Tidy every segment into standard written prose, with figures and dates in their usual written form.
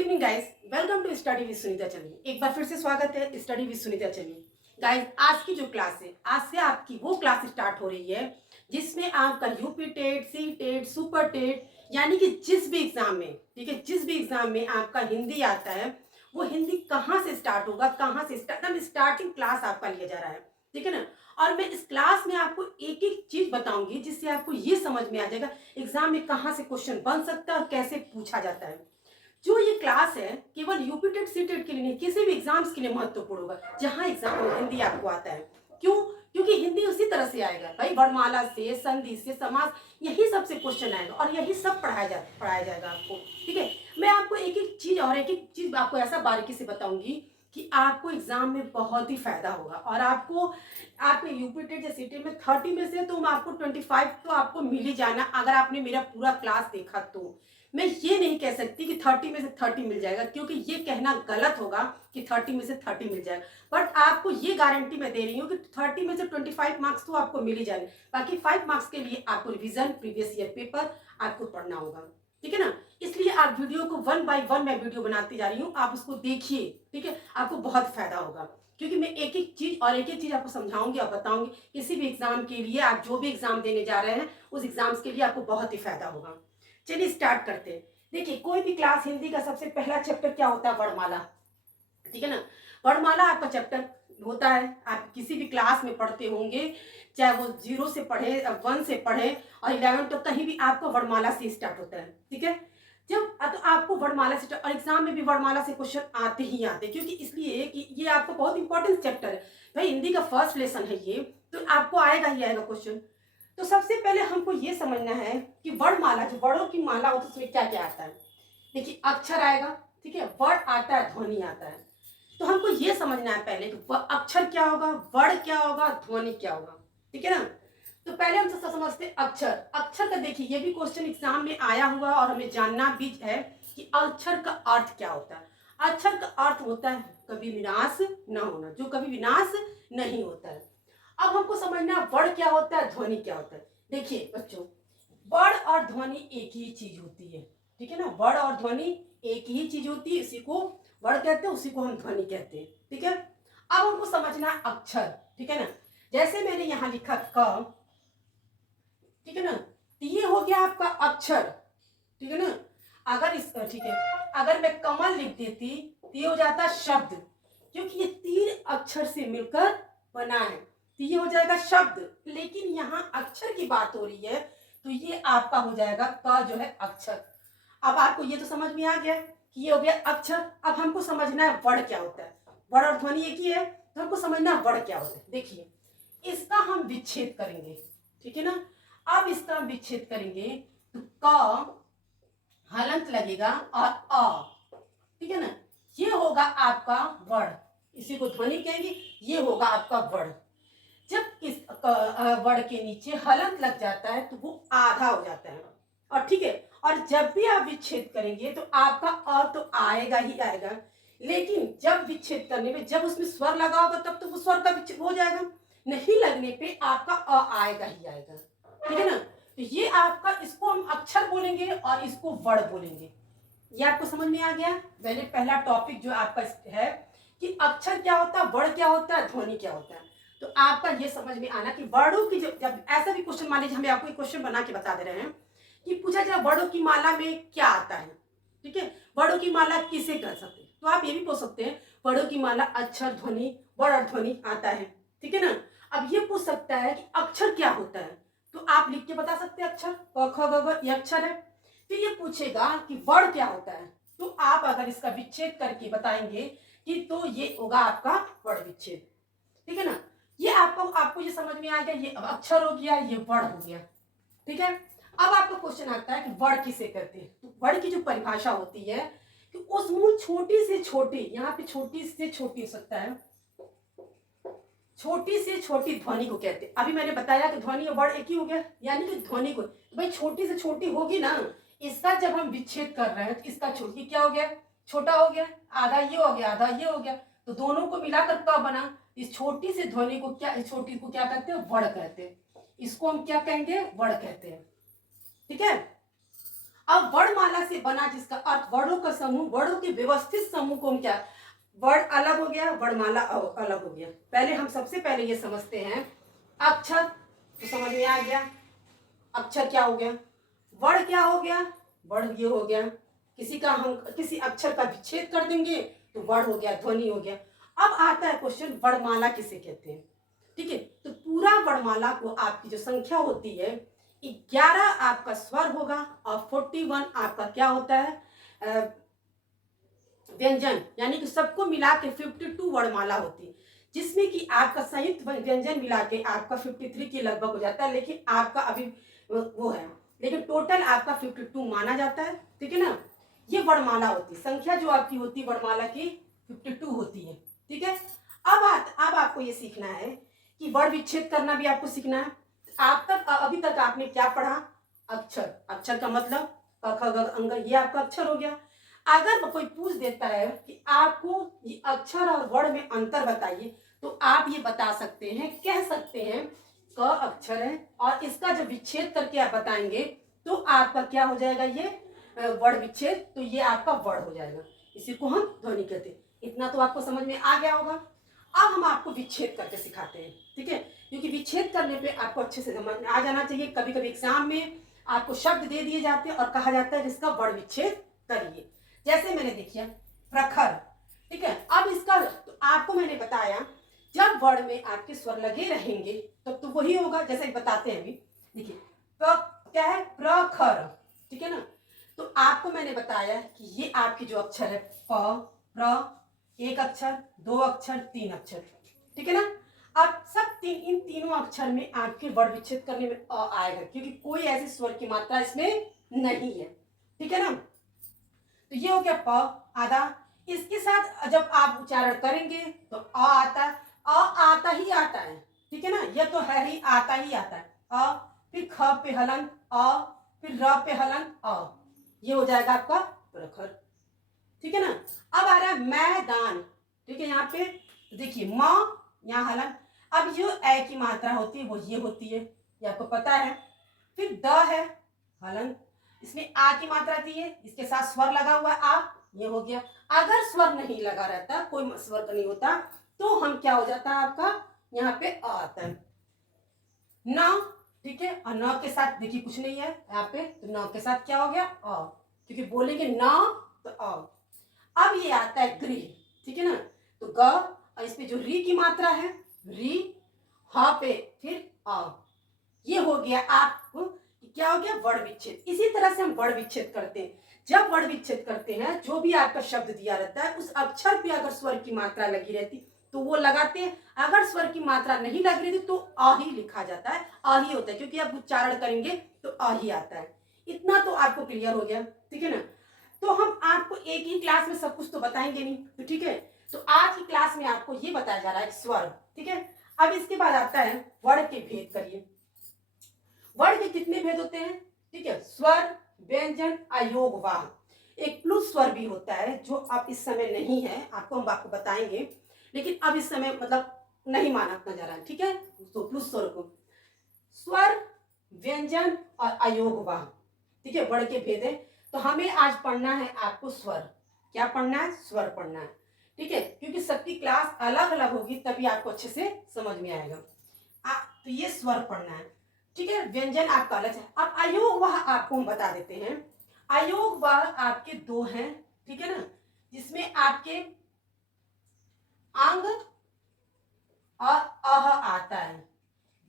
Evening guys, welcome to study with Sunita Channi. एक बार फिर से स्वागत है study with Sunita Channi. Guys, आज की जो क्लास है, आज से आपकी वो क्लास स्टार्ट हो रही है जिसमें आपका UP TET, C TET, super TET यानी कि जिस भी एग्जाम में, ठीक है, जिस भी एग्जाम में आपका हिंदी आता है, वो हिंदी कहाँ से स्टार्ट होगा, कहाँ से स्टार्टिंग क्लास आपका लिया जा रहा है, ठीक है ना। और मैं इस क्लास में आपको एक एक चीज बताऊंगी जिससे आपको ये समझ में आ जाएगा एग्जाम में कहाँ से क्वेश्चन बन सकता है और कैसे पूछा जाता है। जो ये क्लास है केवल यूपी टेट सी टेट के लिए नहीं, किसी भी एग्जाम्स के लिए महत्वपूर्ण होगा जहां एग्जाम में हिंदी आपको आता है। क्यों? क्योंकि हिंदी उसी तरह से आएगा भाई, वर्णमाला से, संधि से, समास, यही सबसे क्वेश्चन आएगा और यही सब पढ़ाया जाएगा आपको। ठीक है, मैं आपको एक एक चीज आपको ऐसा बारीकी से बताऊंगी कि आपको एग्जाम में बहुत ही फायदा होगा। और आपको आपके यूपी टेट या सीटेट में 30 में से तो आपको 25 तो आपको मिल ही जाना, अगर आपने मेरा पूरा क्लास देखा तो। मैं ये नहीं कह सकती कि 30 में से 30 मिल जाएगा, क्योंकि ये कहना गलत होगा कि 30 में से 30 मिल जाएगा। बट आपको ये गारंटी मैं दे रही हूँ कि 30 में से 25 मार्क्स तो आपको मिल ही जाएंगे। बाकी 5 मार्क्स के लिए आपको रिवीजन, प्रीवियस ईयर पेपर आपको पढ़ना होगा, ठीक है ना। इसलिए आप वीडियो को 1 बाय 1 मैं वीडियो बनाती जा रही हूँ, आप उसको देखिए, ठीक है, आपको बहुत फायदा होगा। क्योंकि मैं एक एक चीज आपको समझाऊंगी और बताऊंगी। किसी भी एग्जाम के लिए, आप जो भी एग्जाम देने जा रहे हैं, उस एग्जाम्स के लिए आपको बहुत ही फायदा होगा। चलिए स्टार्ट करते हैं। देखिए, कोई भी क्लास हिंदी का सबसे पहला चैप्टर क्या होता है? वर्णमाला, ठीक है ना। वर्णमाला आपका चैप्टर होता है, आप किसी भी क्लास में पढ़ते होंगे, चाहे वो 0 से पढ़े, 1 से पढ़े और 11 तक, कहीं भी आपका वर्णमाला से स्टार्ट होता है, ठीक है। जब तो आपको वर्णमाला से, और एग्जाम में भी वर्णमाला से क्वेश्चन आते ही आते, क्योंकि इसलिए कि ये आपका बहुत इंपॉर्टेंट चैप्टर है भाई, हिंदी का फर्स्ट लेसन है ये, तो आपको आएगा ही आएगा क्वेश्चन। तो सबसे पहले हमको ये समझना है कि वर्णमाला, जो वर्णों की माला होती है, उसमें क्या क्या आता है। देखिए, अक्षर आएगा, ठीक है, वर्ण आता है, ध्वनि आता है। तो हमको ये समझना है पहले कि अक्षर क्या होगा, वर्ण क्या होगा, ध्वनि क्या होगा, ठीक है ना। तो पहले हम समझते हैं अक्षर। अक्षर का देखिए, ये भी क्वेश्चन एग्जाम में आया हुआ और हमें जानना भी है कि अक्षर का अर्थ क्या होता है। अक्षर का अर्थ होता है कभी विनाश न होना, जो कभी विनाश नहीं होता है। अब हमको समझना वर्ण क्या होता है, ध्वनि क्या होता है। देखिए बच्चों, वर्ण और ध्वनि एक ही चीज होती है, ठीक है ना। वर्ण और ध्वनि एक ही चीज होती है, इसी को वर्ण कहते हैं, उसी को हम ध्वनि कहते हैं, ठीक है। अब हमको समझना है अक्षर, ठीक है ना। जैसे मैंने यहां लिखा क, ठीक है ना, तो ये हो गया आपका अक्षर, ठीक है ना। अगर इस, ठीक है, अगर मैं कमल लिख देती तो ये हो जाता शब्द, क्योंकि ये 3 अक्षर से मिलकर बना है, तो ये हो जाएगा शब्द। लेकिन यहाँ अक्षर की बात हो रही है, तो ये आपका हो जाएगा क जो है अक्षर। अब आपको ये तो समझ में आ गया कि ये हो गया अक्षर। अब हमको समझना है वर्ण क्या होता है। वर्ण और ध्वनि एक ही है, तो हमको समझना है वर्ण क्या होता है। देखिए, इसका हम विच्छेद करेंगे, ठीक है ना। अब इसका हम विच्छेद करेंगे तो क हलंत लगेगा और अ, ठीक है ना। ये होगा आपका वर्ण, इसी को ध्वनि कहेंगे, ये होगा आपका वर्ण। जब इस वर्ण के नीचे हलंत लग जाता है तो वो आधा हो जाता है, और ठीक है। और जब भी आप विच्छेद करेंगे तो आपका अ तो आएगा ही आएगा, लेकिन जब विच्छेद करने में जब उसमें स्वर लगा होगा तब तो वो स्वर का विच्छेद हो जाएगा, नहीं लगने पे आपका अ आएगा ही आएगा, ठीक है ना। तो ये आपका, इसको हम अक्षर बोलेंगे और इसको वर्ण बोलेंगे। ये आपको समझ में आ गया। मैंने पहला टॉपिक जो आपका है कि अक्षर क्या होता है, वर्ण क्या होता है, ध्वनि क्या होता है। तो आपका ये समझ में आना कि वर्णों की, जब ऐसा भी क्वेश्चन, मान लीजिए हमें आपको एक क्वेश्चन बना के बता दे रहे हैं कि पूछा जाए वर्णों की माला में क्या आता है, ठीक है, वर्णों की माला किसे कह सकते हैं, तो आप ये भी पूछ सकते हैं वर्णों की माला अक्षर, ध्वनि, वर्ण और ध्वनि आता है, ठीक है ना। अब ये पूछ सकता है कि अक्षर क्या होता है, तो आप लिख के बता सकते हैं अक्षर, क ख ग घ, ये अक्षर है। फिर ये पूछेगा कि वर्ण क्या होता है, तो आप अगर इसका विच्छेद करके बताएंगे कि तो ये होगा आपका वर्ण विच्छेद, ठीक है ना। ये आपको ये समझ में आ गया, ये अक्षर हो गया, ये वर्ण हो गया, ठीक है। अब आपको क्वेश्चन आता है कि वर्ण किसे कहते हैं। तो वर्ण की जो परिभाषा होती है कि उस मूल छोटी से छोटी, यहाँ पे छोटी से छोटी हो सकता है, छोटी से छोटी ध्वनि को कहते हैं। अभी मैंने बताया कि ध्वनि और वर्ण एक ही हो गया, यानी कि ध्वनि को, तो भाई छोटी से छोटी होगी ना, इसका जब हम विच्छेद कर रहे हैं तो इसका छोटी क्या हो गया, छोटा हो गया, आधा ये हो गया, आधा ये हो गया, तो दोनों को मिलाकर क्या बना। इस छोटी से ध्वनि को क्या, इस छोटी को क्या कहते हैं, वर्ण कहते हैं। इसको हम क्या कहेंगे, वर्ण कहते हैं, ठीक है। अब वर्णमाला से बना जिसका अर्थ वर्णों का समूह, वर्णों के व्यवस्थित समूह को हम क्या, वर्ण अलग हो गया, वर्णमाला अलग हो गया। पहले हम सबसे पहले ये समझते हैं अक्षर, तो समझ में आ गया अक्षर क्या हो गया, वर्ण क्या हो गया, वर्ण ये हो गया, हम किसी अक्षर का विच्छेद कर देंगे तो वर्ण हो गया, ध्वनि हो गया। अब आता है क्वेश्चन वर्णमाला किसे कहते हैं। ठीक है, तो पूरा वर्णमाला को आपकी जो संख्या होती है 11 आपका स्वर होगा और 41 आपका क्या होता है व्यंजन, यानी कि सबको मिला के 52 वर्णमाला होती है, जिसमें कि आपका संयुक्त व्यंजन मिला के आपका 53 के लगभग हो जाता है, लेकिन आपका अभी वो है, लेकिन टोटल आपका 52 माना जाता है। ठीक है ना, ये वर्णमाला होती है, संख्या जो आपकी होती है वर्णमाला की 52 होती है। ठीक है, अब आपको ये सीखना है कि वर्ण विच्छेद करना भी आपको सीखना है। अभी तक आपने क्या पढ़ा, अक्षर, अक्षर का मतलब क ख ग अंग, ये आपका अक्षर हो गया। अगर कोई पूछ देता है कि आपको ये अक्षर और वर्ण में अंतर बताइए, तो आप ये बता सकते हैं, कह सकते हैं क अक्षर है और इसका जब विच्छेद करके आप बताएंगे तो आपका क्या हो जाएगा, ये वर्ण विच्छेद, तो ये आपका वर्ण हो जाएगा, इसी को हम ध्वनि कहते हैं। इतना तो आपको समझ में आ गया होगा। अब हम आपको विच्छेद करके सिखाते हैं। ठीक है, क्योंकि विच्छेद करने पे आपको अच्छे से समझ में आ जाना चाहिए। कभी कभी एग्जाम में आपको शब्द दे दिए जाते हैं और कहा जाता है जिसका वर्ण विच्छेद करिए। जैसे मैंने देखिए प्रखर, ठीक है, अब इसका तो आपको मैंने बताया जब वर्ण में आपके स्वर लगे रहेंगे तब तो वही होगा, जैसे बताते हैं अभी। देखिए क्या है, प्रखर, ठीक है ना, तो आपको मैंने बताया कि ये आपके जो अक्षर है प, प्र, एक अक्षर, दो अक्षर, तीन अक्षर, ठीक है ना। अब इन तीनों अक्षर में आपके वर्ण विच्छेद करने में अ आएगा, क्योंकि कोई ऐसी स्वर की मात्रा इसमें नहीं है। ठीक है ना, तो ये हो गया प आधा। इसके साथ जब आप उच्चारण करेंगे तो अ आता है, अ आता ही आता है। ठीक है ना, ये तो है ही, आता ही आता है। अ, फिर ख पे हलन अ, फिर र पे हलन अ, ये हो जाएगा आपका प्रखर। ठीक है ना, अब आ रहा है मैदान। ठीक है, यहाँ पे देखिए म, यहाँ हलन। अब जो ए की मात्रा होती है वो ये होती है, ये आपको पता है। फिर द है हलन, इसमें आ की मात्रा दी है, इसके साथ स्वर लगा हुआ आ, ये हो गया। अगर स्वर नहीं लगा रहता, कोई स्वर नहीं होता, तो हम क्या हो जाता है आपका, यहाँ पे अ आता है। न, ठीक है, और न के साथ देखिए कुछ नहीं है यहाँ पे, तो न के साथ क्या हो गया अ, क्योंकि बोलेंगे न तो अ। अब ये आता है गृह, ठीक है ना, तो ग, और इस पे जो री की मात्रा है री, हा पे फिर आ, ये हो गया आपको क्या हो गया, वर्ण विच्छेद। इसी तरह से हम वर्ण विच्छेद करते हैं। जब वर्ण विच्छेद करते हैं, जो भी आपका शब्द दिया रहता है उस अक्षर पे अगर स्वर की मात्रा लगी रहती तो वो लगाते हैं, अगर स्वर की मात्रा नहीं लग रही थी तो आ ही लिखा जाता है, आ ही होता है, क्योंकि आप उच्चारण करेंगे तो आ ही आता है। इतना तो आपको क्लियर हो गया। ठीक है ना, तो हम आपको एक ही क्लास में सब कुछ तो बताएंगे नहीं, तो ठीक है, तो आज की क्लास में आपको ये बताया जा रहा है स्वर। ठीक है, अब इसके बाद आता है वर्ण के भेद करिए। वर्ण के कितने भेद होते हैं, ठीक है, स्वर, व्यंजन, अयोग, वाह। एक प्लुस स्वर भी होता है जो अब इस समय नहीं है, हम आपको बताएंगे, लेकिन अब इस समय मतलब नहीं माना जा रहा है। ठीक है, तो प्लुस स्वर को स्वर, व्यंजन और अयोग, वाह। ठीक है, वर्ण के भेद है। तो हमें आज पढ़ना है आपको स्वर। क्या पढ़ना है, स्वर पढ़ना है। ठीक है, क्योंकि सबकी क्लास अलग अलग होगी, तभी आपको अच्छे से समझ में आएगा। तो ये स्वर पढ़ना है। ठीक है, व्यंजन आपका अलग है। अब अयोग वह आपको हम बता देते हैं। अयोग वह आपके दो हैं, ठीक है ना, जिसमें आपके अंग और अह आता है।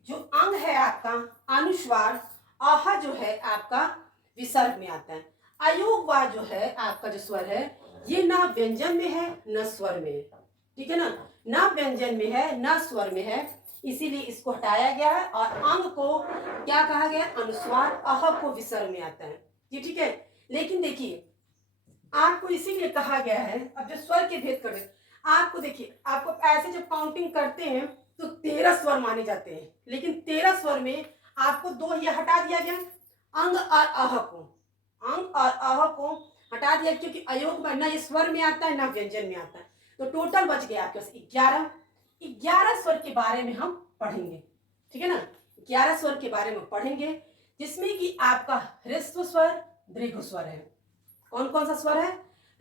जो अंग है आपका अनुस्वार, आहा जो है आपका विसर्ग में आता है। अयोग वा जो है आपका जो स्वर है, ये ना व्यंजन में है न स्वर में है। ठीक है ना व्यंजन में है न स्वर में है, इसीलिए इसको हटाया गया है और अंग को क्या कहा गया, अनुस्वार, आह को विसर्ग में आता है। ये ठीक है, लेकिन देखिए आपको इसीलिए कहा गया है, अब जो स्वर के भेद कर, आपको देखिए, आपको ऐसे जब काउंटिंग करते हैं तो 13 स्वर माने जाते हैं, लेकिन 13 स्वर में आपको दो ये हटा दिया गया, अंग और अह को, अंग और अह को हटा दिया, क्योंकि अयोग में ना ये स्वर में आता है ना व्यंजन में आता है, तो टोटल बच गया आपके पास 11 स्वर के बारे में हम पढ़ेंगे। ठीक है ना, 11 स्वर के बारे में पढ़ेंगे, जिसमें कि आपका ह्रस्व स्वर, दीर्घ स्वर है। कौन कौन सा स्वर है?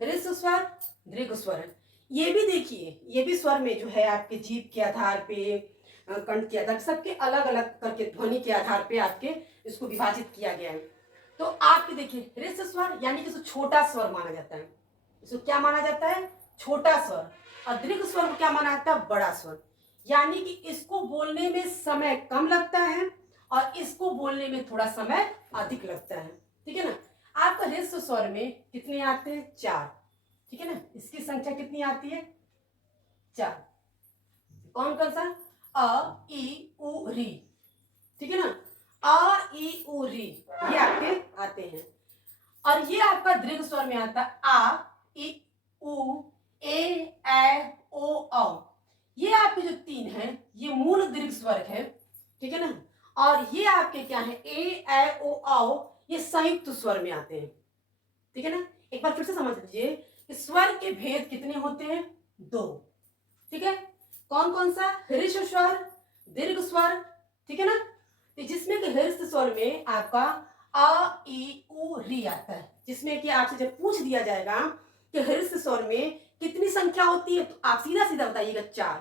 ह्रस्व स्वर, दीर्घ स्वर। ये भी देखिए, ये भी स्वर में जो है आपके जीभ के आधार पे, कंठ के आधार, सबके अलग अलग करके ध्वनि के आधार पे आपके इसको विभाजित किया गया है। तो आपके देखिए ह्रस्व स्वर यानी कि इसको छोटा स्वर माना जाता है। इसको क्या माना जाता है? छोटा स्वर। और दीर्घ स्वर को क्या माना जाता है? बड़ा स्वर। यानी कि इसको बोलने में समय कम लगता है और इसको बोलने में थोड़ा समय अधिक लगता है। ठीक है ना? आपका ह्रस्व स्वर में कितने आते हैं? 4। ठीक है ना? इसकी संख्या कितनी आती है? 4। कौन कौन सा? अ, ई, उ, री। ठीक है ना? अ, ई, उ, री ये आपके आते हैं। और ये आपका दीर्घ स्वर में आता है आ, ई, उ, ए, ओ, औ। ये आपके जो 3 हैं ये मूल दीर्घ स्वर है। ठीक है ना? और ये आपके क्या है? ए, ओ, औ ये संयुक्त स्वर में आते हैं। ठीक है ना? एक बार फिर से समझ लीजिए कि स्वर के भेद कितने होते हैं? 2। ठीक है? कौन कौन सा? ह्रस्व स्वर, दीर्घ स्वर। ठीक है ना? तो जिसमें कि ह्रस्व स्वर में आपका अ, ई, उ, री आता है, जिसमें कि आपसे जब पूछ दिया जाएगा कि ह्रस्व स्वर में कितनी संख्या होती है तो आप सीधा सीधा बताइएगा 4।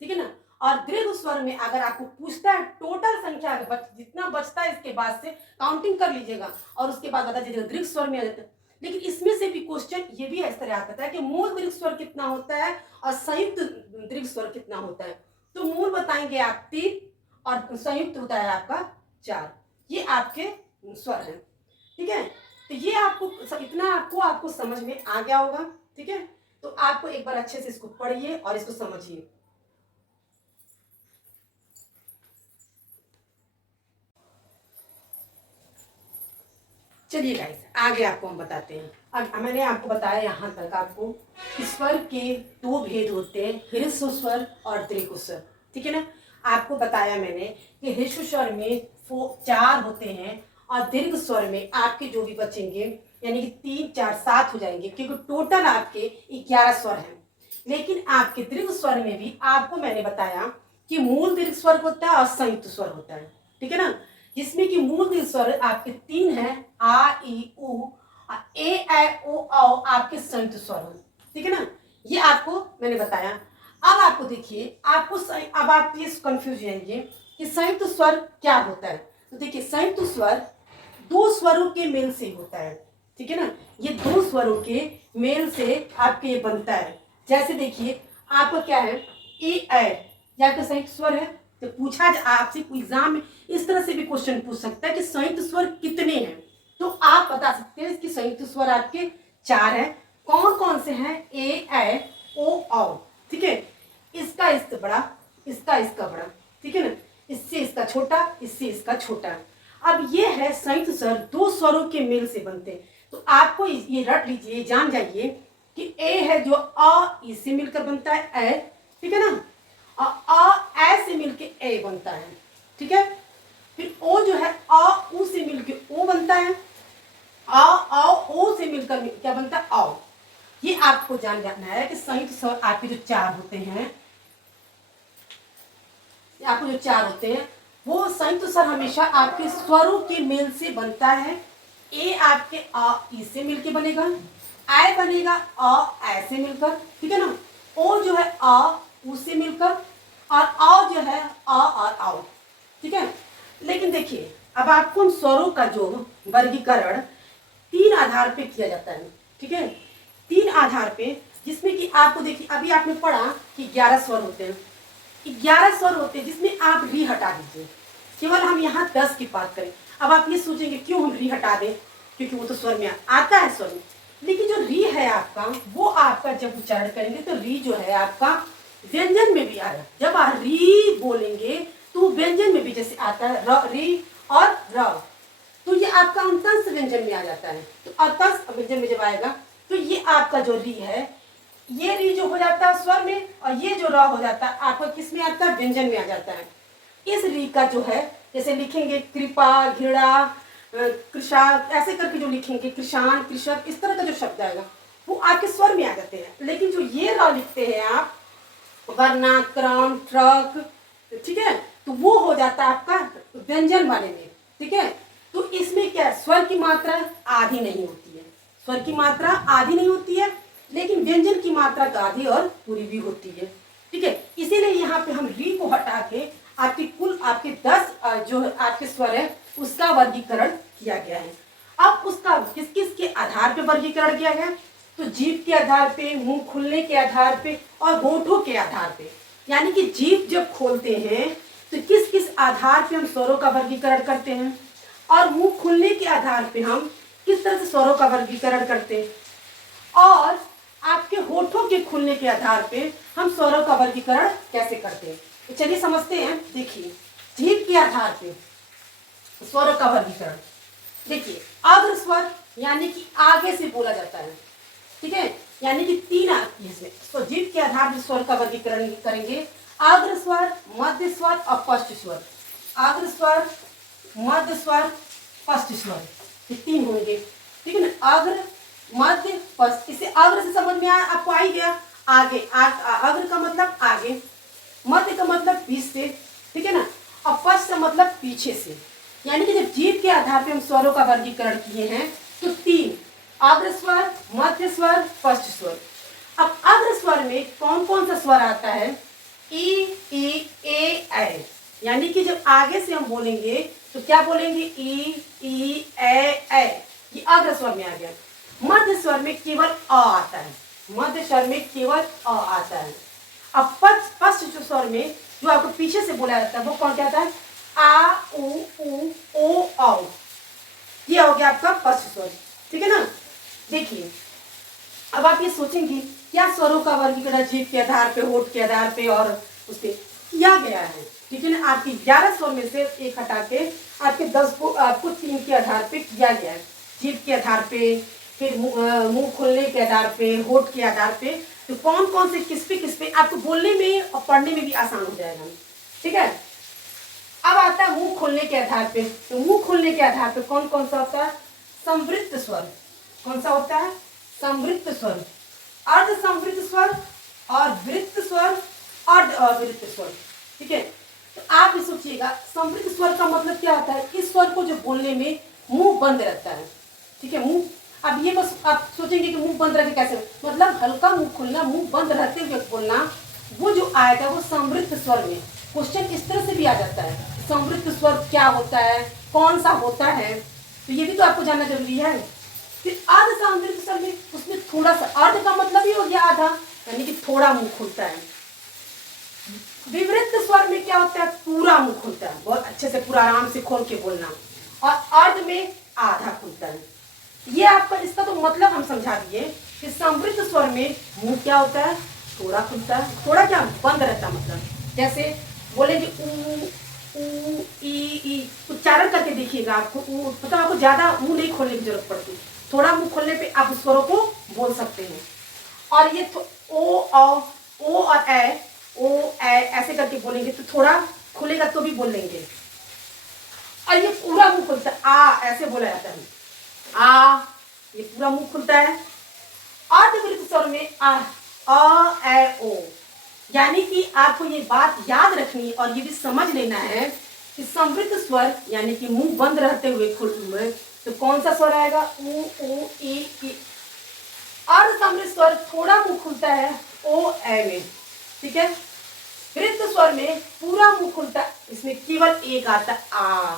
ठीक है ना? और दीर्घ स्वर में अगर आपको पूछता है टोटल संख्या जितना बचता है इसके बाद से काउंटिंग कर लीजिएगा और उसके बाद बता दीजिएगा दीर्घ स्वर में आ जाता है। लेकिन इसमें से भी क्वेश्चन ये भी इस तरह आता है कि मूल दीर्घ स्वर कितना होता है और संयुक्त दीर्घ स्वर कितना होता है। तो मूल बताएंगे आप 3 और संयुक्त होता है आपका 4। ये आपके स्वर हैं। ठीक है? तो ये आपको इतना आपको समझ में आ गया होगा। ठीक है? तो आपको एक बार अच्छे से इसको पढ़िए और इसको समझिए। चलिए गाइस, आगे आपको हम बताते हैं। अब मैंने आपको बताया यहाँ तक आपको कि स्वर के 2 भेद होते हैं, ह्रस्व स्वर और दीर्घ स्वर। ठीक है ना? आपको बताया मैंने कि ह्रस्व स्वर में 4 होते हैं और दीर्घ स्वर में आपके जो भी बचेंगे यानी कि 3, 4, 7 हो जाएंगे, क्योंकि टोटल आपके 11 स्वर हैं। लेकिन आपके दीर्घ स्वर में भी आपको मैंने बताया कि मूल दीर्घ स्वर होता है और संयुक्त स्वर होता है। ठीक है ना? जिसमें कि मूल दीर्घ स्वर आपके 3 हैं, आ, ई, उ, ए, ओ, औ आपके संयुक्त स्वर हो। ठीक है ना? ये आपको मैंने बताया। अब आपको देखिए, अब आप ये कंफ्यूज जाएंगे कि संयुक्त स्वर क्या होता है। तो देखिए, संयुक्त स्वर 2 स्वरों के मेल से होता है। ठीक है ना? ये 2 स्वरों के मेल से आपके ये बनता है। जैसे देखिए, आपका क्या है? ए, या आपका संयुक्त स्वर है। तो पूछा आपसे एग्जाम में इस तरह से भी क्वेश्चन पूछ सकता है कि संयुक्त स्वर कितने हैं, तो आप बता सकते हैं कि संयुक्त स्वर आपके 4 हैं। कौन कौन से हैं? ए, ओ, औ। ठीक है? इसका इसका बड़ा, इसका बड़ा। ठीक है ना? इससे इसका छोटा, इससे इसका छोटा। अब ये है संयुक्त स्वर 2 स्वरों के मेल से बनते हैं। तो आपको ये रट लीजिए, जान जाइए कि ए है जो अ, इससे मिलकर बनता है ए। ठीक है ना? ए से मिलके ए बनता है। ठीक है? फिर ओ जो है उ से मिलके ओ बनता है। ओ से मिलकर क्या बनता है? औ। ये आपको जानना है कि संयुक्त स्वर आपके जो 4 होते हैं, आपको जो 4 होते हैं वो संयुक्त स्वर हमेशा आपके स्वरों के मेल से बनता है। ए आपके ई से मिलके बनेगा, आई बनेगा ऐसे मिलकर। ठीक है ना? ओ जो है उ से मिलकर, और औ जो है और आओ। ठीक है? लेकिन देखिए, अब आपको हम स्वरों का जो वर्गीकरण 3 आधार पे किया जाता है। ठीक है? 3 आधार पे, जिसमें कि आपको देखिए अभी आपने पढ़ा कि 11 स्वर होते हैं। 11 स्वर होते हैं जिसमें आप री हटा दीजिए, केवल हम यहाँ 10 की बात करें। अब आप ये सोचेंगे क्यों हम री हटा दें, क्योंकि वो तो स्वर में आता है स्वर में। लेकिन जो री है आपका, वो आपका जब उच्चारण करेंगे तो री जो है आपका व्यंजन में भी आएगा। जब आप री बोलेंगे तो व्यंजन में भी जैसे आता है र, री और र, तो ये आपका अंतस्थ व्यंजन में आ जाता है। तो अंतस्थ व्यंजन में जब आएगा तो ये आपका जो री है, ये री जो हो जाता है स्वर में, और ये जो र हो जाता है आपका किस में आता है? व्यंजन में आ जाता है। इस री का जो है, जैसे लिखेंगे कृपा, घृणा, कृषा, ऐसे करके जो लिखेंगे, कृषाण, कृषक, इस तरह का जो शब्द आएगा वो आपके स्वर में आ जाते हैं। लेकिन जो ये र लिखते हैं आप, वरना, क्रम, ट्रक, ठीक है, तो वो हो जाता है आपका व्यंजन वाले में। ठीक है? तो इसमें क्या, स्वर की मात्रा आधी नहीं होती है। स्वर की मात्रा आधी नहीं होती है, लेकिन व्यंजन की मात्रा आधी और पूरी भी होती है। ठीक है, इसीलिए यहाँ पे हम री को हटा के आपके कुल आपके 10 जो आपके स्वर है उसका वर्गीकरण किया गया है। अब उसका किस किस के आधार पे वर्गीकरण किया गया, तो जीभ के आधार पे, मुंह खुलने के आधार पे और होठों के आधार पे। यानी कि जीभ जब खोलते हैं तो किस किस आधार पे हम स्वरों का वर्गीकरण करते हैं, और मुंह खुलने के आधार पे हम किस तरह से स्वरों का वर्गीकरण करते हैं, और आपके होठों के खुलने के आधार पे हम स्वरों का वर्गीकरण कैसे करते हैं। तो चलिए समझते हैं। देखिए, जीभ के आधार पे स्वरों का वर्गीकरण। देखिए, अग्र स्वर यानी कि आगे से बोला जाता है। ठीक है, यानी कि 3 आती है इसमें। तो जीभ के आधार पर स्वर का वर्गीकरण करेंगे। अग्र स्वर, मध्य स्वर और पश्च स्वर। अग्र स्वर, मध्य स्वर, पश्च स्वर, ये 3 होंगे। ठीक है ना, अग्र, मध्य, पश्च। इसे अग्र से समझ में आपको आ ही गया। आगे, अग्र का मतलब आगे, मध्य का मतलब बीच से, ठीक है ना, और पश्च का मतलब पीछे से। यानी कि जब जीभ के आधार पे हम स्वरों का वर्गीकरण किए हैं तो 3, अग्र स्वर, मध्य स्वर, पश्च स्वर। अब अग्र स्वर में कौन कौन सा स्वर आता है, ई, ए। यानी कि जब आगे से हम बोलेंगे तो क्या बोलेंगे, ई, ए। ये अग्र स्वर में आ गया। मध्य स्वर में केवल अ आता है, मध्य स्वर में केवल अ आता है। अब पश्च स्वर में जो आपको पीछे से बोला जाता है वो कौन कहता है, आ, उ, ओ, औ। ये हो गया आपका पश्च स्वर। ठीक है ना। देखिए, अब आप ये सोचेंगे क्या स्वरों का वर्गीकरण जीभ के आधार पे, होठ के आधार पे और उस पे किया गया है। ठीक है ना, आपके 11 स्वर में से एक हटा के आपके 10 को आपको 3 के आधार पे किया गया है। जीभ के आधार पे, फिर मुंह खोलने के आधार पे, होठ के आधार पे। तो कौन कौन से किस पे आपको बोलने में और पढ़ने में भी आसान हो जाएगा। ठीक है, अब आता है मुंह खोलने के आधार पे। तो मुंह खोलने के आधार पे कौन कौन सा होता है, संवृत्त स्वर। कौन सा होता है, संवृत्त स्वर, अर्ध संवृत्त स्वर और वृत्त स्वर, अर्ध अवृत्त स्वर। ठीक है, तो आप ये सोचिएगा संवृत्त स्वर का मतलब क्या होता है, इस स्वर को जो बोलने में मुंह बंद रहता है। ठीक है, मुंह, अब ये बस आप सोचेंगे कि मुंह बंद रखे कैसे, मतलब हल्का मुंह खुलना, मुंह बंद रहते हुए बोलना, वो जो आएगा वो संवृत्त स्वर में। क्वेश्चन इस तरह से भी आ जाता है, संवृत्त स्वर क्या होता है, कौन सा होता है, तो ये भी तो आपको जानना जरूरी है। फिर अर्ध संवृत्त स्वर में उसमें थोड़ा सा, अर्ध का मतलब ही हो गया आधा, यानी कि थोड़ा मुंह खुलता है। विवृत्त स्वर में क्या होता है, पूरा मुंह खुलता है, बहुत अच्छे से पूरा आराम से खोल के बोलना, और अर्ध में आधा खुलता है। ये आपका इसका तो मतलब हम समझा दिए कि संवृत्त स्वर में मुंह क्या होता है, थोड़ा खुलता है, थोड़ा क्या बंद रहता है। मतलब जैसे बोलेंगे ऊ, ई, उच्चारण करके देखिएगा, आपको मतलब आपको ज्यादा मुंह नहीं खोलने की जरूरत पड़ती, थोड़ा मुंह खोलने पे आप स्वरों को बोल सकते हैं। और ये ओ और ए, ओ ए ऐसे करके बोलेंगे तो थोड़ा खुलेगा तो भी बोल लेंगे। और ये पूरा मुंह खुलता है, आ ऐसे बोला जाता है, आ, ये पूरा मुंह खुलता है। अर्धवृत्त स्वर में आ, ए, ओ। यानी कि आपको ये बात याद रखनी और ये भी समझ लेना है कि संवृत्त स्वर यानी कि मुंह बंद रहते हुए खुले तो कौन सा स्वर आएगा, ऊ, ई। अर्ध संवृत्त स्वर थोड़ा मुंह खुलता है, ओ, ए में। ठीक है, वृत्त स्वर में पूरा मुंह खुलता है, इसमें केवल एक आता है, आ।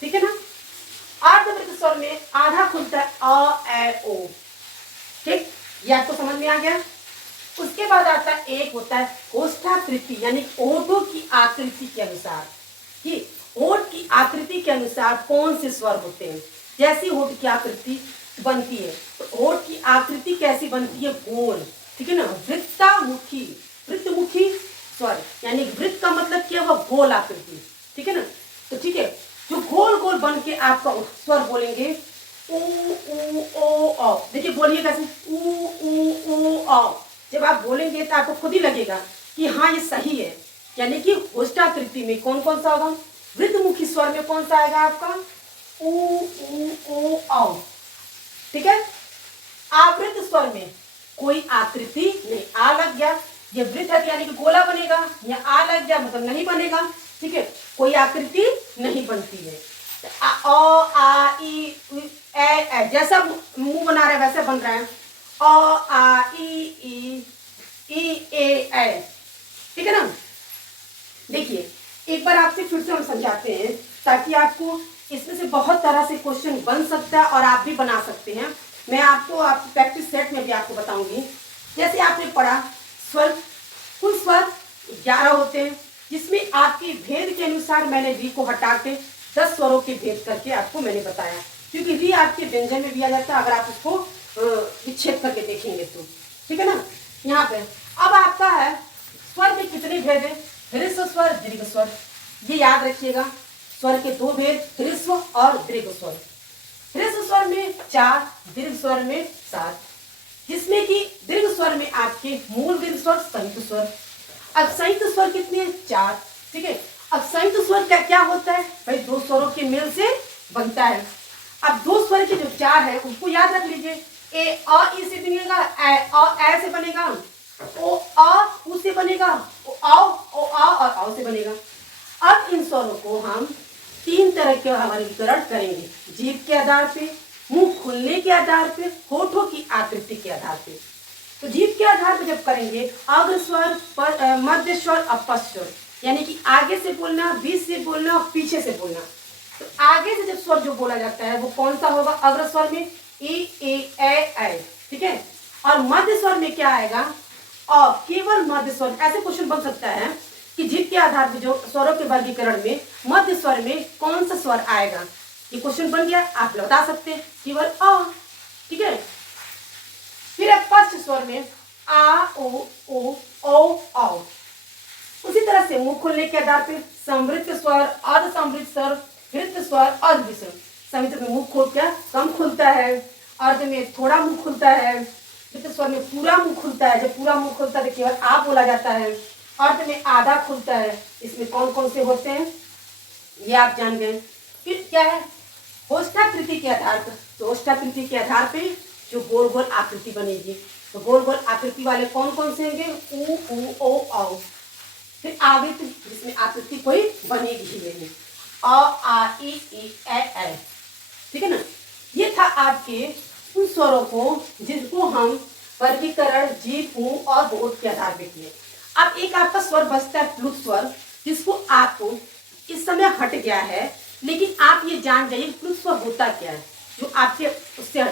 ठीक है ना, अर्धवृत्त स्वर में आधा खुलता है, अ, ए, ओ। ठीक, ये आपको समझ में आ गया। उसके बाद आता है एक होता है ओष्ठाकृति, यानी होठों की आकृति के अनुसार, कि होठ की आकृति के अनुसार कौन से स्वर होते हैं। जैसी होठ की आकृति बनती है तो होठ की आकृति कैसी बनती है, गोल। ठीक है ना, वृत्तामुखी, वृत्तमुखी स्वर, यानी वृत्त का मतलब क्या हुआ, गोल आकृति। ठीक है ना, तो ठीक है, जो गोल गोल बन के आपका स्वर बोलेंगे, ऊ, ओ, औ। देखिए बोलिए कैसे, ऊ, औ। जब आप बोलेंगे तो आपको खुद ही लगेगा कि हाँ ये सही है। यानी कि ओष्ठाकृति में कौन कौन सा होगा, वृद्धमुखी स्वर में कौन सा आएगा आपका, ऊ, औ। ठीक है, आवृत्त स्वर में कोई आकृति नहीं, आ लग गया, ये वृत्त है यानी कि गोला बनेगा, या आ लग गया मतलब नहीं बनेगा। ठीक है, कोई आकृति नहीं बनती है। अ, आ, ई, ए, जैसा मुंह बना रहा है वैसे बन रहा है। अ आ ई ए। ठीक है ना। देखिए एक बार आपसे फिर से हम समझाते हैं ताकि आपको इसमें से बहुत तरह से क्वेश्चन बन सकता है और आप भी बना सकते हैं। मैं आपको आप प्रैक्टिस सेट में भी आपको बताऊंगी। जैसे आपने पढ़ा स्वर, कुल स्वर 11 होते हैं, जिसमें आपके भेद के अनुसार मैंने री को हटा के 10 स्वरों के भेद करके आपको मैंने बताया, क्योंकि री आपके व्यंजन में भी आ जाता है अगर आप उसको विच्छेद करके देखेंगे तो। ठीक है ना। यहाँ पे अब आपका है स्वर में कितने भेद है, ह्रस्व स्वर दीर्घ स्वर, ये याद रखिएगा। स्वर के 2 भेद, ह्रस्व और दीर्घ स्वर। ह्रस्व स्वर में 4, दीर्घ स्वर में 7, जिसमें कि दीर्घ स्वर में आपके मूल दीर्घ स्वर, संयुक्त स्वर। अब संयुक्त स्वर कितने हैं, 4। ठीक है। अब संयुक्त स्वर क्या क्या होता है भाई, 2 स्वरों के मेल से बनता है। अब 2 स्वर के जो 4 है उसको याद रख लीजिए। ए अ ई से बनेगा, ए से बनेगा, ओ आ उ से बनेगा, ओ आओ ओ आ और आओ से बनेगा। अब इन स्वरों को हम 3 तरह के वर्गीकरण करेंगे, जीभ के आधार पे, मुंह खुलने के आधार पे, होठों की आकृति के आधार पे। तो जीभ के आधार पे जब करेंगे अग्र स्वर, मध्य स्वर और पश्च स्वर, यानी कि आगे से बोलना, बीच से बोलना और पीछे से बोलना। तो आगे से जब स्वर जो बोला जाता है वो कौन सा होगा, अग्र स्वर में ए ऐ। ठीक है। और मध्य स्वर में क्या आएगा, और केवल मध्य स्वर। ऐसे क्वेश्चन बन सकता है कि जीभ के आधार पर जो स्वरों के वर्गीकरण में मध्य स्वर में कौन सा स्वर आएगा, ये क्वेश्चन बन गया, आप बता सकते हैं केवल अ। ठीक है। फिर अब पश्च स्वर में आ ओ औ। उसी तरह से मुंह खुलने के आधार पर समृद्ध स्वर, अर्ध समृद्ध स्वर, हृत स्वर, अर्ध स्वर। समृद्ध में मुंह खोल क्या कम खुलता है, अर्ध में थोड़ा मुंह खुलता है, हृत स्वर में पूरा मुंह खुलता है। जब पूरा मुंह खुलता है तो केवल आ बोला जाता है। अर्ध में आधा खुलता है। इसमें कौन कौन से होते हैं ये आप जान गए। फिर क्या है, होष्ठाकृति के आधार पर। तो होष्ठाकृति के आधार पे जो गोल गोल आकृति बनेगी, तो गोल गोल आकृति वाले कौन कौन से होंगे, उ ओ औ। फिर आवृत्ति जिसमें आकृति कोई बनेगी ही नहीं, अ आ ई ऐ। ठीक है ना। ये था आपके उन स्वरों को जिनको हम वर्गीकरण जीभ, मुंह और होठ के आधार पे किए। अब एक आपका स्वर बचता है प्लुत स्वर, जिसको आपको इस समय हट गया है, लेकिन आप ये जान जाइए प्लुत स्वर होता क्या है। जो आपके उससे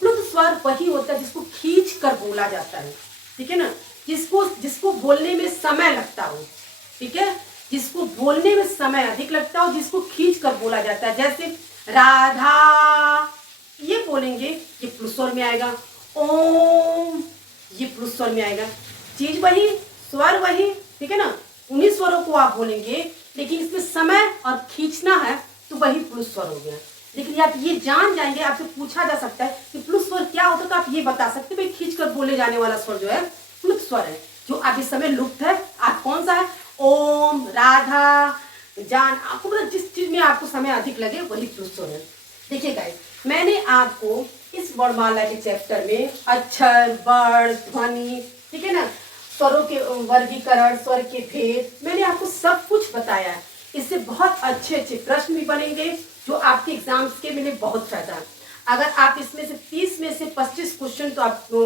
प्लुत स्वर वही होता है जिसको खींच कर बोला जाता है। ठीक है ना। जिसको बोलने में समय लगता हो। ठीक है। जिसको बोलने में समय अधिक लगता हो, जिसको खींच कर बोला जाता है। जैसे राधा, ये बोलेंगे ये प्लुत स्वर में आएगा। ओम, ये प्लुत स्वर में आएगा। चीज वही, स्वर वही। ठीक है ना। उन्हीं स्वरों को आप बोलेंगे, लेकिन इसमें समय और खींचना है तो वही प्लुत स्वर हो गया। लेकिन आप ये जान जाएंगे, आपसे पूछा जा सकता है कि प्लुत स्वर क्या होता है, तो आप ये बता सकते हैं भाई खींच कर बोले जाने वाला स्वर जो है प्लुत स्वर है। जो अब इस समय लुप्त है, आप कौन सा है, ओम, राधा, जान, आपको मतलब जिस चीज में आपको समय अधिक लगे वही प्लुत स्वर है। देखिए गाइस, मैंने आपको इस वर्णमाला के चैप्टर में अक्षर, वर्ण, ध्वनि, ठीक है ना, स्वरों के वर्गीकरण, स्वर के भेद, मैंने आपको सब कुछ बताया है। इससे बहुत अच्छे अच्छे प्रश्न भी बनेंगे जो आपके एग्जाम्स के लिए बहुत फायदा है। अगर आप इसमें से 30 में से 25 क्वेश्चन तो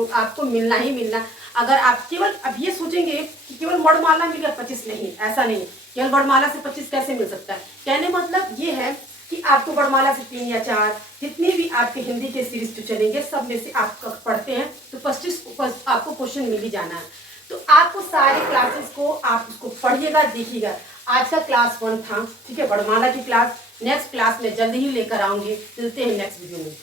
आपको मिलना ही मिलना। अगर आप केवल अब ये सोचेंगे कि केवल वर्णमाला मिल गया 25, नहीं, ऐसा नहीं। केवल वर्णमाला से 25 कैसे मिल सकता है, कहने मतलब ये है कि आपको वर्णमाला से 3 या 4 जितने भी आपके हिंदी के सीरीज जो चलेंगे सब में से आप पढ़ते हैं तो 25 आपको क्वेश्चन मिल ही जाना है। तो आपको सारे क्लासेस को आप उसको पढ़िएगा, देखिएगा। आज का क्लास 1 था, ठीक है, वर्णमाला की क्लास। नेक्स्ट क्लास में जल्दी ही लेकर आऊंगी। मिलते हैं नेक्स्ट वीडियो में।